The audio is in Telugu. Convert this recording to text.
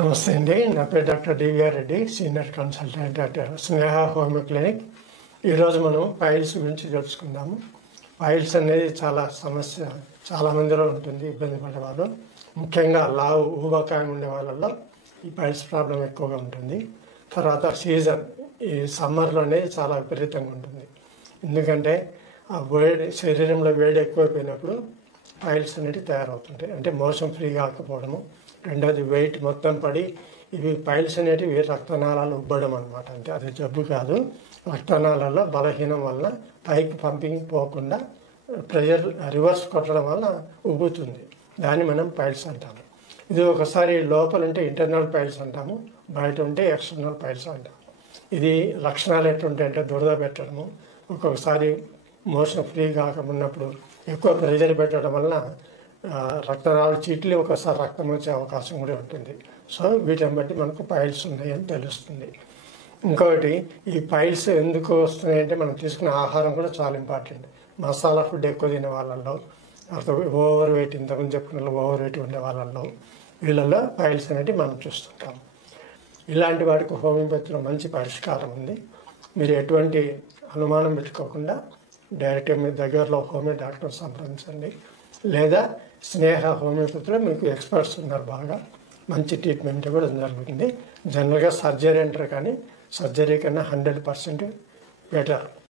నమస్తే అండి. నా పేరు doctor DVR Reddy, senior consultant at Sneha homeo clinic. ఈరోజు మనం పైల్స్ గురించి తెలుసుకుందాము. పైల్స్ అనేది చాలా సమస్య, చాలా మందిలో ఉంటుంది, ఇబ్బంది పడేవాళ్ళు. ముఖ్యంగా లావు ఊబకాయం ఉండే వాళ్ళలో ఈ పైల్స్ ప్రాబ్లం ఎక్కువగా ఉంటుంది. తర్వాత సీజన్ ఈ సమ్మర్లోనే చాలా విపరీతంగా ఉంటుంది. ఎందుకంటే ఆ వేడి, శరీరంలో వేడి ఎక్కువైపోయినప్పుడు పైల్స్ అనేవి తయారవుతుంటాయి. అంటే మోషన్ ఫ్రీ కాకపోవడము, రెండోది వెయిట్ మొత్తం పడి ఇవి పైల్స్ అనేటివి రక్తనాళాలు ఉబ్బడం అనమాట. అంటే అది జబ్బు కాదు, రక్తనాళాల్లో బలహీనం వల్ల పైకి పంపింగ్ పోకుండా ప్రెషర్ రివర్స్ కొట్టడం వల్ల ఉబ్బుతుంది. దాన్ని మనం పైల్స్ అంటాము. ఇది ఒకసారి లోపల ఉంటే ఇంటర్నల్ పైల్స్ అంటాము, బయట ఉంటే ఎక్స్టర్నల్ పైల్స్ అంటాము. ఇది లక్షణాలు ఎట్లుంటాయంటే దురద పెట్టడము, ఒక్కొక్కసారి మోషన్ ఫ్రీ కాకమున్నప్పుడు ఎక్కువ ప్రెషర్ పెట్టడం వల్ల రక్తనాళాలు చీట్లు ఒకసారి రక్తం వచ్చే అవకాశం కూడా ఉంటుంది. సో వీటిని బట్టి మనకు పైల్స్ ఉన్నాయని తెలుస్తుంది. ఇంకొకటి, ఈ పైల్స్ ఎందుకు వస్తున్నాయంటే మనం తీసుకునే ఆహారం కూడా చాలా ఇంపార్టెంట్. మసాలా ఫుడ్ ఎక్కువ తినే వాళ్ళల్లో, ఓవర్ వెయిట్, ఇంతకుముందు చెప్పుకున్న ఓవర్ వెయిట్ ఉండే వాళ్ళల్లో, వీళ్ళల్లో పైల్స్ అనేవి మనం చూస్తుంటాం. ఇలాంటి వాటికి హోమియోపతిలో మంచి పరిష్కారం ఉంది. మీరు ఎటువంటి అనుమానం పెట్టుకోకుండా డైరెక్ట్గా మీ దగ్గరలో హోమియో డాక్టర్ సంప్రదించండి. లేదా స్నేహ హోమియోపతిలో మీకు ఎక్స్పర్ట్స్ ఉన్నారు, బాగా మంచి ట్రీట్మెంట్ కూడా జరుగుతుంది. జనరల్గా సర్జరీ అంటారు, కానీ సర్జరీ కన్నా 100% బెటర్.